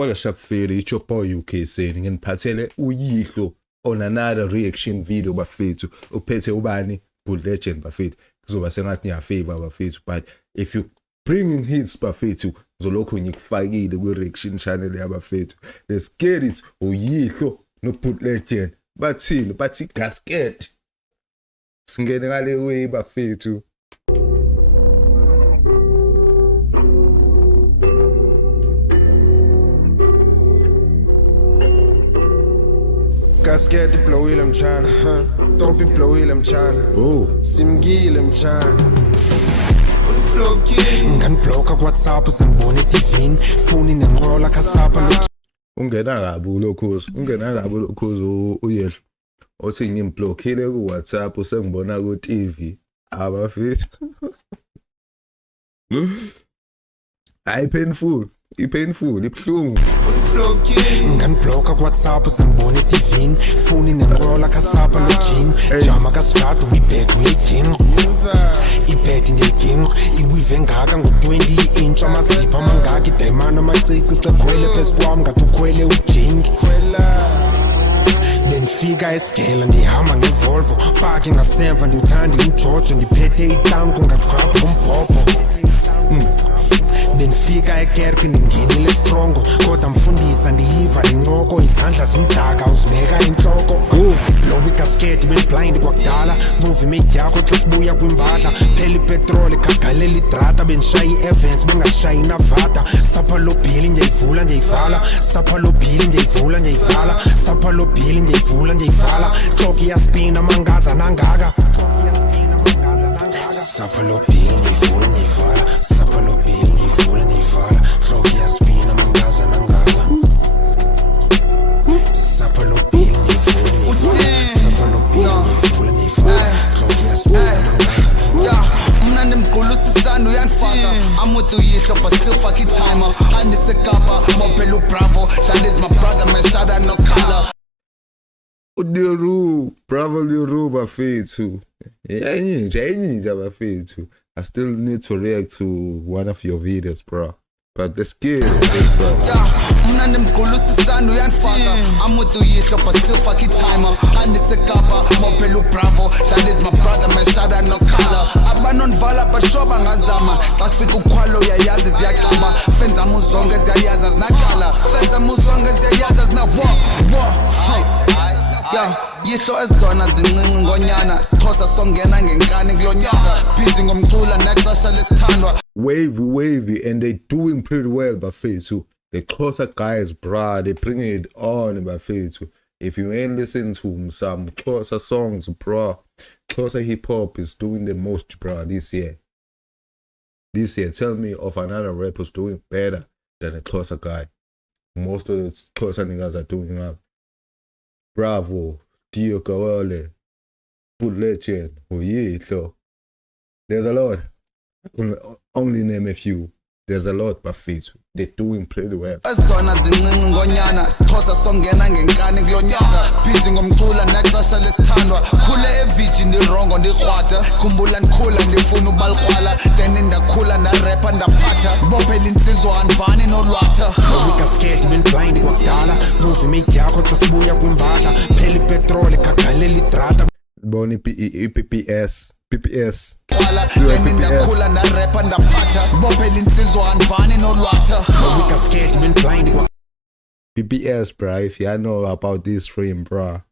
Kwala Shakufile ichopo UK saying nginiphathele uyihlo on another reaction video bafethu uphethe ubani Bull Legend bafethu kuzoba sengathi ngiyafavor bafethu, but if you bringing hits bafethu zolokho ngikufakile ku reaction channel yabafethu. Let's get it. Uyihlo no Bull Legend bathini bathi gasket singene ngale way bafethu. Gasket iblowile mchana, top iblowile mchana. Oh, Simgile mchana. Nganibloka ku WhatsApp sengibona eTV, phone nenqola khasapha. ungena kabi lokhozi uyehlo othi ngimblockile ku WhatsApp usengibona ku TV abafethu. Hayi painful ibhlungu. Nganibloka ku WhatsApp sengibona eTV, phone nenqola khasapha lojini. Jama kasijado ngibheka uyegini. Ibhedi ngegini, iwive engaka ngo-20 inch amazipha amangaka idayimana amacici xekhwele phezu kwami ngathi ukhwele ujingi. Benifika esigela ndihamba ngevolvo, paki ngasemva ndiwuthanda imjojo ndiphethe itanku ngaqhapha umbhobho. Benifika ekerke ndingenile strongo, kodwa mfundisa ndiyiva lencoko, izandla zimdaka uzibeka inhloko. Blow igasket beniblind kwakudala, move imate yakho xa sibuya kwimbadla. Phela ipetroli khagalela idrata, benishaya i-Evans bengashayi inavada. Sapha lobhili ndiyayivula ndiyayivala, sapha lobhili ndiyayivula ndiyayivala, sapha lobhili ndiyayivula ndiyayivala. Clock iyaspina mangaza nangaka. Sapha lobhili ndiyayivula ndiyayivala, sapha lobhili ndiyayivula ndiyayivala. Clock iyaspina mangaza nangaka. Sapha lobhili ndiyayivula ndiyayivala, sapha lobhili ndiyayivula ndiyayivala. Clock iyaspina mangaza nangaka. Mna ndimgqula usisanda uyanifaka, I'm with uyihlo but still fuck it timer. Andisekapa mophela uBravo, that is my brother man, shout out no color. Udiru, bravo Liru bafethu. Ninja bafethu. I still need to react to one of your videos, bro. But let's get this one. Mna ndimgqula usisanda uyanifaka, I'm with uyihlo but still fuck it timer. Andisekapa mophela uBravo, that is my brother man, shout out no color. Abanonvala bashoba ngazama, xa kufika ukhwalo uyayazi ziyaxamba. Fenza muzonke ziyayazi zinakala, fenza muzonke ziyayazi zinawo. Yihlo ezidona zincinci ngonyana, Sixhosa songena ngenkani kulonyaka. Busy ngomcula nexesha lesithandwa. Wavy, and they doing pretty well bafethu. The Xhosa guys, bruh, they bring it on bafethu. If you ain't listening to some Xhosa songs, bruh, Xhosa hip hop is doing the most, bruh, this year. Tell me of another rapper who's doing better than a Xhosa guy. Most of the Xhosa niggas are doing up. Bravo, Dio Kawale, Bull Legend, Uyihlo. There's a lot. I can only name a few. There's a lot bafethu. They're doing pretty well. Ezidona zincinci ngonyana, Sixhosa songena ngenkani kulonyaka. Busy ngomcula nexesha lesithandwa. Khule eviji ndirongo ndikrwada, khumbula ndikhula ndifuna ubalikrwala. Then ndakhula ndarapha ndaphatha, bophela insizwa andivani nolwatha. Igasket beniblind kwakudala, move imate yakho xa sibuya kwimbadla. Phela ipetroli khagalela idrata. Boni PPS. Then ndakhula ndarapha ndaphatha, bophela insizwa andivani nolwatha. Igasket beniblind PPS, bruh, if you know about this rim, bruh.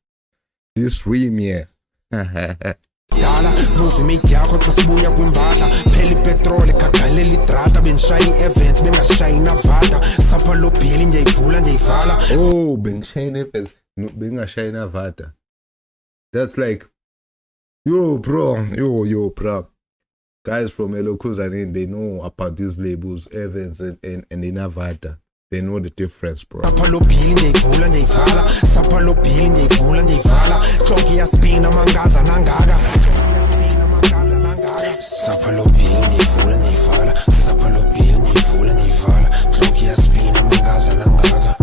This rim, yeah. dala, move imate yakho xa sibuya kwimbadla. Phela ipetroli khagalela idrata, benishaya i-Evans bengashayi inavada. Sapha lobhili ndiyayivula ndiyayivala. Oh, bengashayi inavada. That's like, yo, bro. Guys from Elokhuzane, they know about these labels, Evans and Inavada. They know the difference, bro. Sapha lobhili ndiyayivula ndiyayivala, sapha lobhili ndiyayivula ndiyayivala. Clock iyaspina mangaza nangaka. Sapha lobhili ndiyayivula ndiyayivala, sapha lobhili ndiyayivula ndiyayivala. Clock iyaspina mangaza nangaka.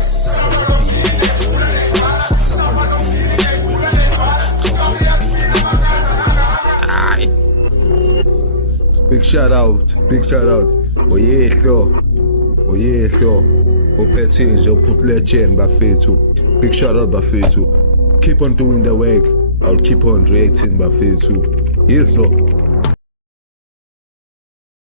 Sapha lobhili ndiyayivula ndiyayivala, sapha lobhili ndiyayivula ndiyayivala. Clock iyaspina mangaza nangaka. Big shout out. Uyihlo. uyihlo uphethe nje uput legend bafethu. Big shout out bafethu. Keep on doing the work. I'll keep on reacting bafethu. Yizo